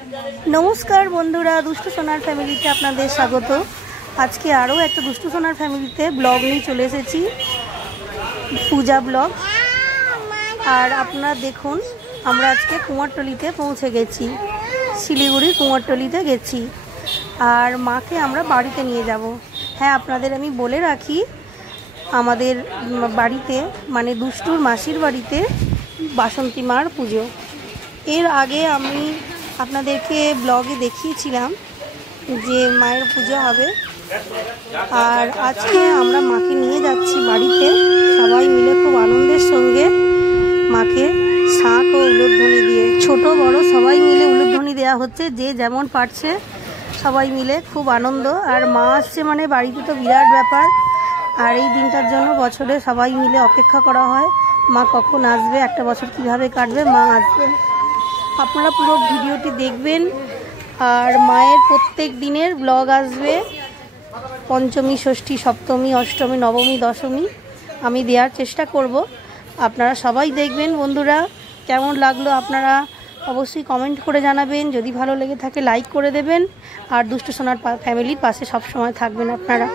नमस्कार बंधुरा दुष्टु सोनार फैमिलीते आपनादेर स्वागत। आज के आरो एक दुष्टु सोनार फैमिलीते ब्लग निये चले एसेछि, पूजा ब्लग। और आपनारा देखुन आमरा आजके कुमारटलिते पौंछे गेछि, शिलिगुड़ी कुमारटलिते गेछि और माके आमरा बाड़ीते निये जाबो। हाँ, आपनादेर आमि बोले राखी आमादेर बाड़ीते माने दुष्टुर मासिर बाड़ीते बासंती मार पुजो। एर आगे आमि আপনাদেরকে ব্লগে দেখিয়েছিলাম যে মায়ের পূজা হবে। আর আজকে আমরা মাকে নিয়ে যাচ্ছি বাড়িতে, সবাই মিলে খুব আনন্দের সঙ্গে মাকে শাঁখ ও উলুধ্বনি দিয়ে, ছোট বড় সবাই মিলে উলুধ্বনি দেওয়া হচ্ছে, যে যেমন পারছে সবাই মিলে খুব আনন্দ। আর মা আসছে মানে বাড়িতে তো বিরাট ব্যাপার। আর এই দিনটার জন্য বছরে সবাই মিলে অপেক্ষা করা হয়, মা কখন আসবে, একটা বছর কিভাবে কাটবে, মা আসবে। আপনারা পুরো ভিডিওটি দেখবেন। আর মায়ের প্রত্যেক দিনের ব্লগ আসবে, পঞ্চমী, ষষ্ঠী, সপ্তমী, অষ্টমী, নবমী, দশমী আমি দেওয়ার চেষ্টা করব। আপনারা সবাই দেখবেন। বন্ধুরা, কেমন লাগলো আপনারা অবশ্যই কমেন্ট করে জানাবেন। যদি ভালো লেগে থাকে লাইক করে দেবেন। আর দুষ্টু সোনার ফ্যামিলির পাশে সব সময় থাকবেন আপনারা।